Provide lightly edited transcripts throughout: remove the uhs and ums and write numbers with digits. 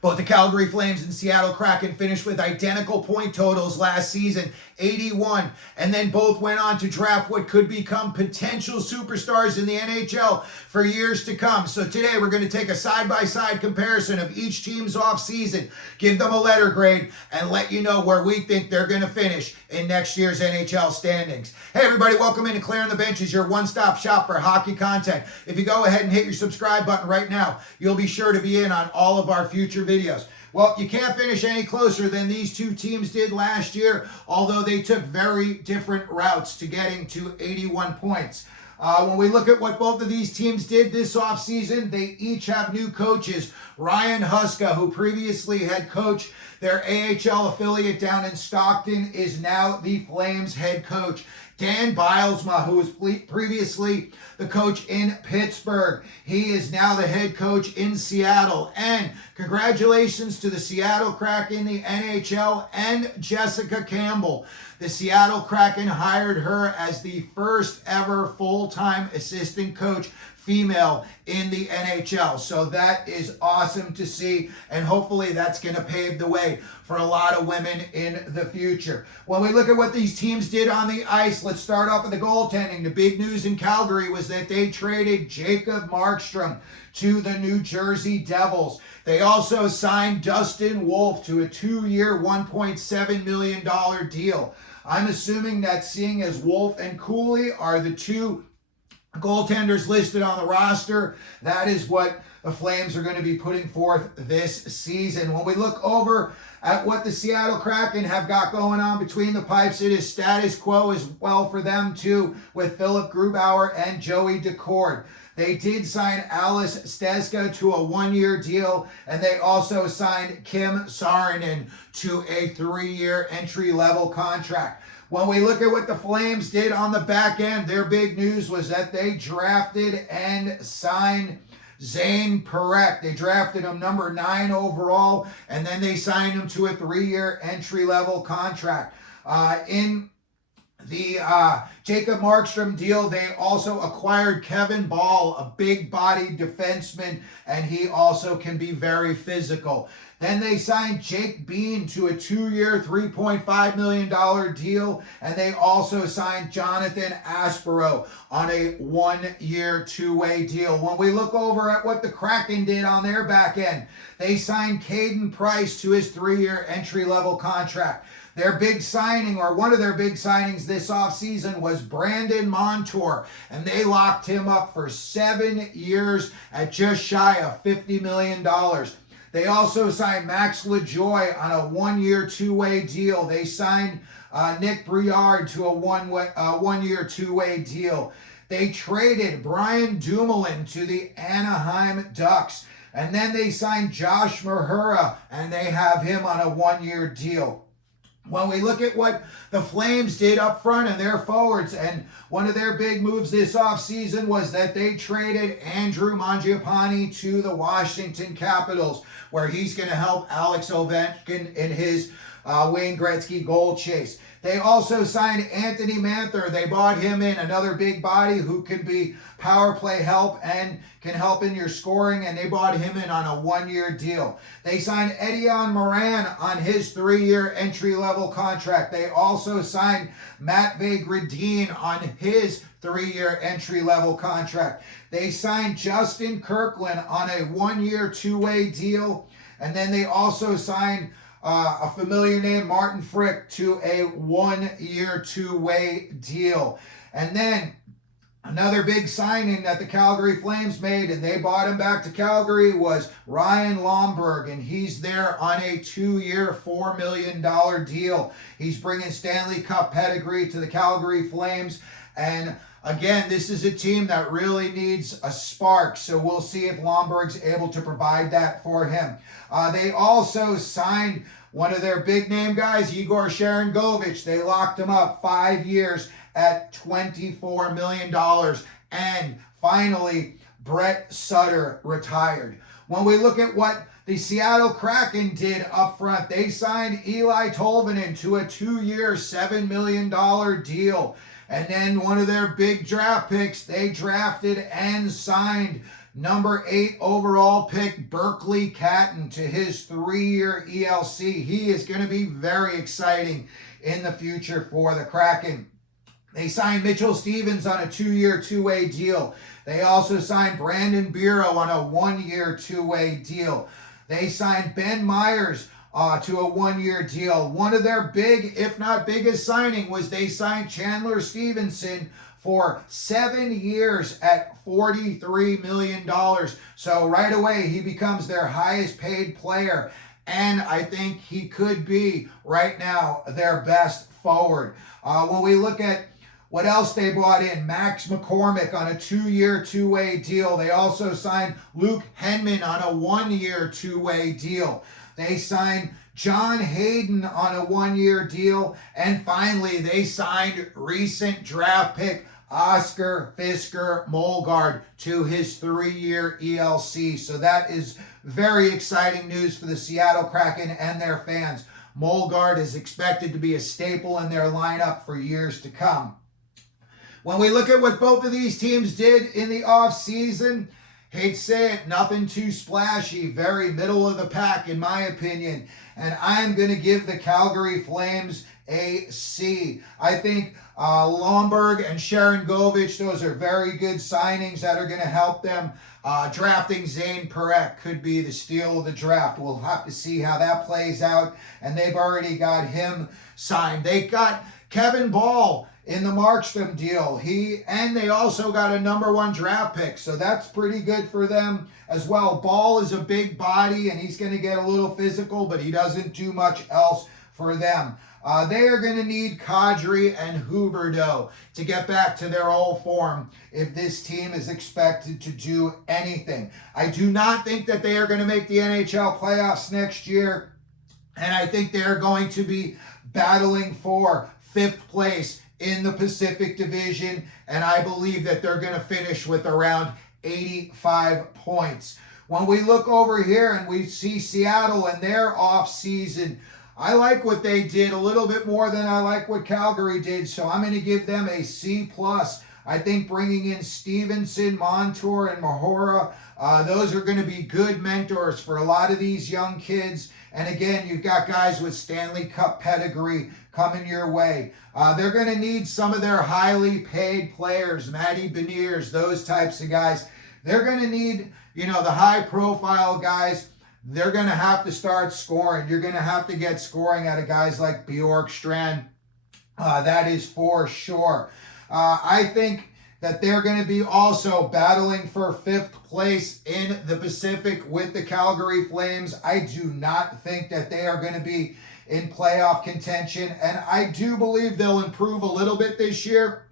Both the Calgary Flames and Seattle Kraken finished with identical point totals last season, 81, and then both went on to draft what could become potential superstars in the NHL for years to come. So today we're going to take a side-by-side comparison of each team's offseason, give them a letter grade, and let you know where we think they're going to finish in next year's NHL standings. Hey everybody, welcome into Clearing the Benches, your one-stop shop for hockey content. If you go ahead and hit your subscribe button right now, you'll be sure to be in on all of our future videos. Well, you can't finish any closer than these two teams did last year, although they took very different routes to getting to 81 points. When we look at what both of these teams did this offseason, they each have new coaches. Ryan Huska, who previously had coached their AHL affiliate down in Stockton, is now the Flames head coach. Dan Bilesma, who was previously the coach in Pittsburgh, he is now the head coach in Seattle. And congratulations to the Seattle Kraken, the NHL, and Jessica Campbell. The Seattle Kraken hired her as the first ever full-time assistant coach female in the NHL. So that is awesome to see, and hopefully that's going to pave the way for a lot of women in the future. When we look at what these teams did on the ice, let's start off with the goaltending. The big news in Calgary was that they traded Jacob Markstrom to the New Jersey Devils. They also signed Dustin Wolf to a 2-year, $1.7 million deal. I'm assuming that seeing as Wolf and Cooley are the two goaltenders listed on the roster, that is what the Flames are going to be putting forth this season. When we look over at what the Seattle Kraken have got going on between the pipes, it is status quo as well for them too, with Philip Grubauer and Joey Daccord. They did sign Alice Stezka to a 1-year deal, and they also signed Kim Saarinen to a 3-year entry-level contract. When we look at what the Flames did on the back end, their big news was that they drafted and signed Zane Parekh. They drafted him number 9 overall, and then they signed him to a 3-year entry-level contract. In the Jacob Markstrom deal, they also acquired Kevin Ball, a big-bodied defenseman, and he also can be very physical. Then they signed Jake Bean to a 2-year, $3.5 million deal, and they also signed Jonathan Aspero on a 1-year, 2-way deal. When we look over at what the Kraken did on their back end, they signed Caden Price to his 3-year entry-level contract. Their big signing, or one of their big signings this offseason, was Brandon Montour, and they locked him up for 7 years at just shy of $50 million. They also signed Max LaJoie on a 1-year, 2-way deal. They signed Nick Briard to a 1-year, 2-way deal. They traded Brian Dumoulin to the Anaheim Ducks. And then they signed Josh Mahura, and they have him on a 1-year deal. When we look at what the Flames did up front and their forwards, and one of their big moves this offseason was that they traded Andrew Mangiapane to the Washington Capitals, where he's going to help Alex Ovechkin in his Wayne Gretzky goal chase. They also signed Anthony Manther. They bought him in, another big body who can be power play help and can help in your scoring, and they bought him in on a 1-year deal. They signed Edion Moran on his 3-year entry-level contract. They also signed Matvei Gradin on his 3-year entry-level contract. They signed Justin Kirkland on a 1-year, 2-way deal, and then they also signed a familiar name, Martin Frick, to a 1-year, 2-way deal. And then another big signing that the Calgary Flames made, and they bought him back to Calgary, was Ryan Lomberg, and he's there on a 2-year, $4 million deal. He's bringing Stanley Cup pedigree to the Calgary Flames, and again, this is a team that really needs a spark, so we'll see if Lomberg's able to provide that for him. They also signed one of their big-name guys, Igor Sharangovich. They locked him up 5 years at $24 million. And finally, Brett Sutter retired. When we look at what the Seattle Kraken did up front, they signed Eli Tolvanen to a 2-year, $7 million deal. And then one of their big draft picks, they drafted and signed number 8 overall pick, Berkeley Catton, to his 3-year ELC. He is going to be very exciting in the future for the Kraken. They signed Mitchell Stevens on a 2-year, 2-way deal. They also signed Brandon Biro on a 1-year, 2-way deal. They signed Ben Myers to a 1-year deal. One of their big, if not biggest signing was they signed Chandler Stevenson for 7 years at $43 million. So right away, he becomes their highest paid player. And I think he could be, right now, their best forward. When we look at what else they brought in, Max McCormick on a 2-year, 2-way deal. They also signed Luke Henman on a 1-year, 2-way deal. They signed John Hayden on a 1-year deal. And finally, they signed recent draft pick Oscar Fisker Molgaard to his 3-year ELC. So that is very exciting news for the Seattle Kraken and their fans. Molgaard is expected to be a staple in their lineup for years to come. When we look at what both of these teams did in the offseason, hate to say it, nothing too splashy, very middle of the pack in my opinion. And I'm going to give the Calgary Flames a C. I think Lomberg and Sharon Govich, those are very good signings that are going to help them. Drafting Zane Parekh could be the steal of the draft. We'll have to see how that plays out. And they've already got him signed. They got Kevin Ball in the Markstrom deal. And they also got a number 1 draft pick. So that's pretty good for them as well. Ball is a big body and he's going to get a little physical, but he doesn't do much else for them. They are going to need Kadri and Huberdeau to get back to their old form if this team is expected to do anything. I do not think that they are going to make the NHL playoffs next year, and I think they are going to be battling for 5th place in the Pacific Division, and I believe that they're going to finish with around 85 points. When we look over here and we see Seattle and their offseason, I like what they did a little bit more than I like what Calgary did, so I'm going to give them a C+. I think bringing in Stevenson, Montour, and Mahora, those are going to be good mentors for a lot of these young kids. And again, you've got guys with Stanley Cup pedigree coming your way. They're going to need some of their highly paid players, Matty Beniers, those types of guys. They're going to need, the high-profile guys. They're going to have to start scoring. You're going to have to get scoring out of guys like Bjorkstrand. That is for sure. I think that they're going to be also battling for 5th place in the Pacific with the Calgary Flames. I do not think that they are going to be in playoff contention, and I do believe they'll improve a little bit this year.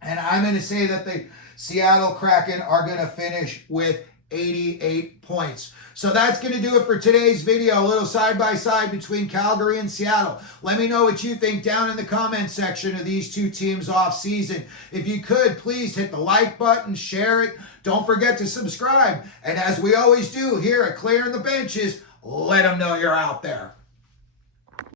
And I'm going to say that the Seattle Kraken are going to finish with 88 points. So that's going to do it for today's video. A little side-by-side between Calgary and Seattle. Let me know what you think down in the comment section of these two teams off season. If you could, please hit the like button, share it. Don't forget to subscribe. And as we always do here at Clearing the Benches, let them know you're out there.